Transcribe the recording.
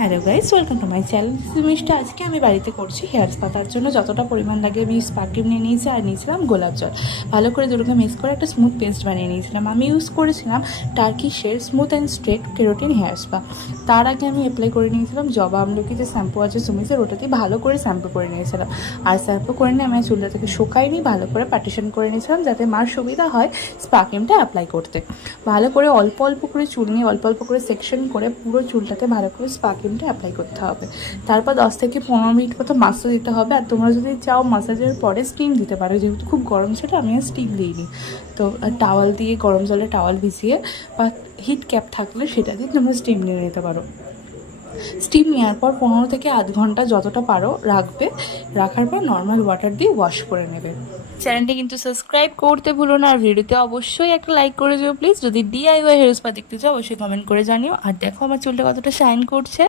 Hello guys, welcome to my channel. জিনিসটা আজকে আমি বাড়িতে করছি হেয়ার স্পা। তার জন্য যতটা পরিমাণ লাগে আমি স্পা ক্রিম নিয়ে নিয়েছি আর নিয়েছিলাম গোলাপ জল। ভালো করে দুটোকে মিক্স করে একটা স্মুথ পেস্ট বানিয়ে নিয়েছিলাম। আমি ইউজ করেছিলাম টার্কিশের smooth and straight keratin hair spa. তার আগে আমি অ্যাপ্লাই করে নিয়েছিলাম জবা আমলকি যে শ্যাম্পু আছে সুমিসের, ওটাতে ভালো করে শ্যাম্পু করে নিয়েছিলাম। আর শ্যাম্পু করে নিয়ে আমি চুলটা থেকে শুকাইনি, ভালো করে পার্টিশন করে নিয়েছিলাম যাতে মার সুবিধা হয় স্পা ক্রিমটা অ্যাপ্লাই করতে। ভালো করে অল্প অল্প করে চুল নিয়ে অল্প অল্প করে সেকশন করে পুরো চুলটাতে ভালো করে স্পা ক্রিমটা অ্যাপ্লাই করতে হবে। তারপর 10 থেকে 15 মিনিট মতো মাসাজ দিতে হবে। আর তোমরা যদি চাও মাসাজের পরে স্টিম দিতে পারো, যেহেতু খুব গরম ছিল আমি আর স্টিম দিইনি। তো টাওয়াল দিয়ে গরম জলে টাওয়াল ভিজিয়ে বা হিট ক্যাপ থাকলে সেটা দিয়ে তোমরা স্টিম নিয়ে নিতে পারো। স্টিম নেওয়ার পর 15 থেকে আধ ঘন্টা যতটা পারো রাখবে। রাখার পর নর্মাল ওয়াটার দিয়ে ওয়াশ করে নেবে। চ্যানেলটি কিন্তু সাবস্ক্রাইব করতে ভুলো না, আর ভিডিওতে অবশ্যই একটা লাইক করে দিও প্লিজ। যদি ডিআইওয়াই হেয়ার স্পা দেখতে চাও অবশ্যই কমেন্ট করে জানিও। আর দেখো আমার চুলটা কতটা শাইন করছে।